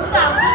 Não.